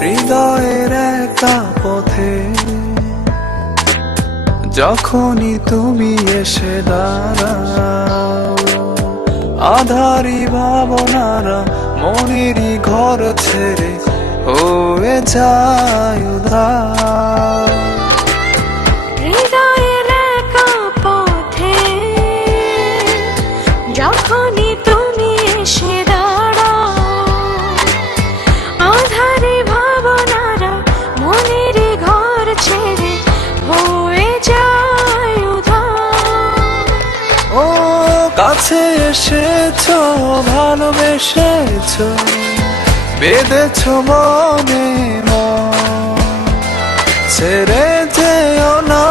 হৃদয়ের একা পথে যখনই তুমি এসে দাঁড়াও, আধারি ভাবনারা মনেরই ঘর ছেড়ে হয়ে যায় উধার। হৃদয়ের একা পথে যখনই তুমি এসে দাঁড়াও, আধারে ভাবনারা মনের ঘর ছেড়ে হয়ে যায় উধার। ও কাছে এসেছো, ভালোবেসেছো, বেঁধেছো মনে মন, ছেড়ে যেও না,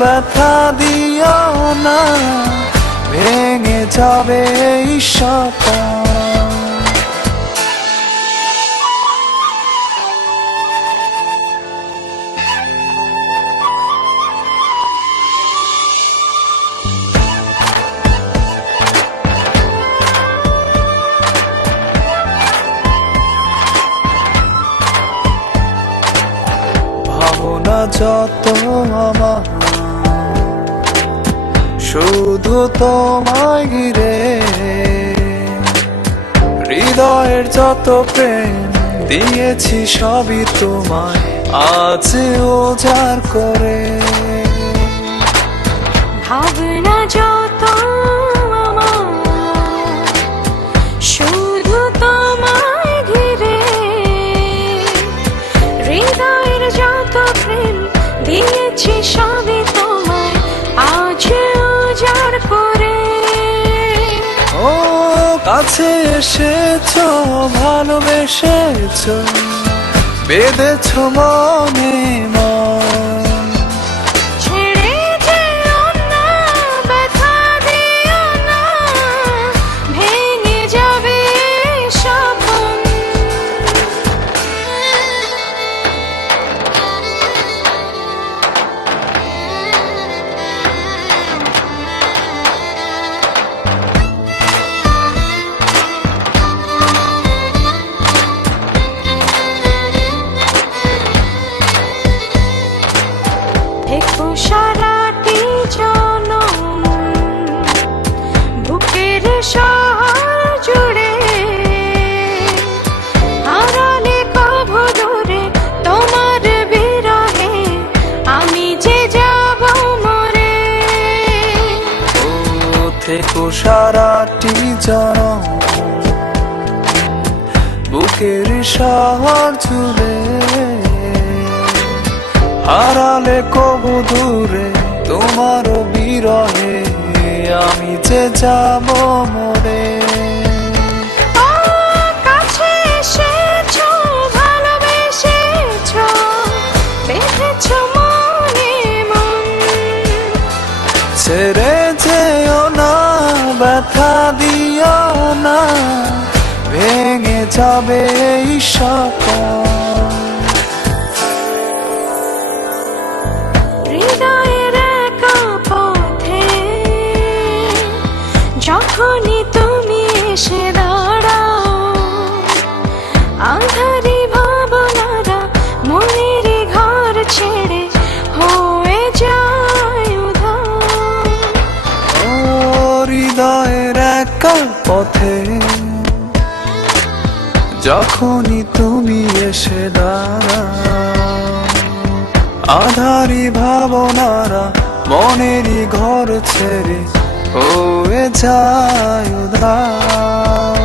ব্যথা দিও না, ভেঙে যাবে এই স্বপ্ন। ভাবনা যত আমার শুধু তোমায় ঘিরে, হৃদয়ের যত প্রেম দিয়েছি সবই তোমায় আজ উজাড় করে। ভাবনা যত আমার শুধু তোমায় ঘিরে, হৃদয়ের যত প্রেম দিয়েছি সবই তোমায় আজ উজাড় করে। ও কাছে এসেছো, ভালোবেসেছো, বেঁধেছো মনে মন, ছেড়ে যেও না, ব্যথা দিও না, ভেঙে যাবে স্বপ্ন। দেখো সারাটি জনম বুকের শহর জুড়ে, হারালে কভু দূরে তোমার বিরহে আমি যে যাব মরে। ও থেকো সারাটি জনম বুকের শহর জুড়ে, হারালে কবু দূরে তোমার বিরহে আমি যে যাব মরে। কাছে এসেছো, ভালোবেসেছো, বেঁধেছো মনে মন, ছেড়ে যেও না, ব্যথা দিও না, ভেঙে যাবে এই স্বপ্ন। হৃদয়ের একা পথে যখনই তুমি এসে দাঁড়াও, আধারি ভাবনারা মনের ঘর ছেড়ে হয়ে যায় উধার। ও হৃদয়ের একা পথে যখনই তুমি এসে দাঁড়াও, আধারি ভাবনারা মনেরই ঘর ছেড়ে হয়ে যায় উধার।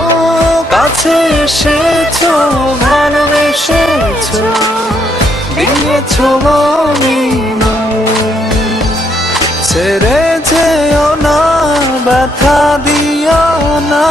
ও কাছে এসেছো, ভালোবেসেছো, দিয়েছো মনে মন, ছেড়ে ব্যথা দিও না।